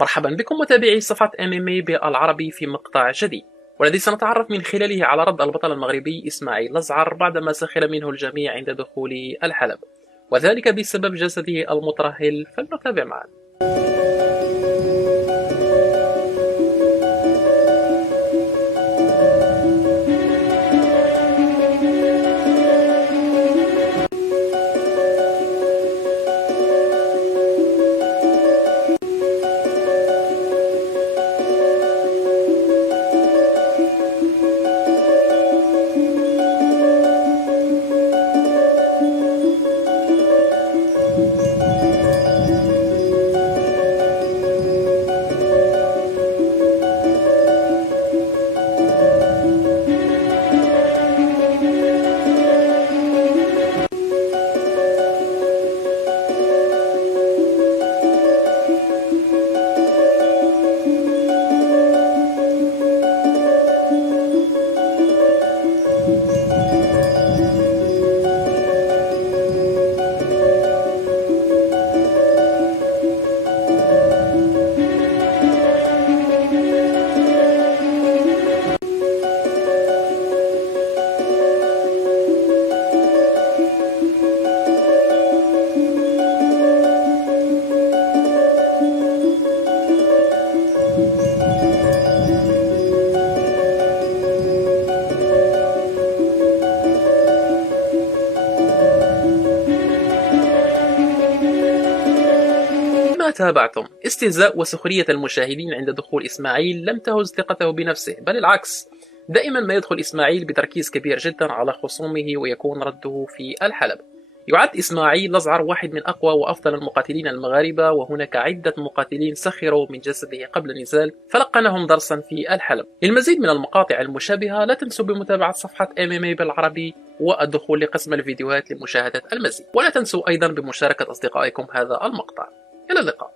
مرحبا بكم متابعي صفحة MMA بالعربي في مقطع جديد، والذي سنتعرف من خلاله على رد البطل المغربي إسماعيل لزعر بعدما سخر منه الجميع عند دخول الحلبة، وذلك بسبب جسده المترهل. فلنتابع معا. تابعتم استهزاء وسخرية المشاهدين عند دخول إسماعيل لم تهز ثقته بنفسه، بل العكس. دائما ما يدخل إسماعيل بتركيز كبير جدا على خصومه ويكون رده في الحلبة. يعد إسماعيل لزعر واحد من أقوى وأفضل المقاتلين المغاربة، وهناك عدة مقاتلين سخروا من جسده قبل النزال فلقنهم درسا في الحلبة. للمزيد من المقاطع المشابهة لا تنسوا بمتابعة صفحة MMA بالعربي والدخول لقسم الفيديوهات لمشاهدة المزيد، ولا تنسوا أيضا بمشاركة أصدقائكم هذا المقطع. إلى اللقاء.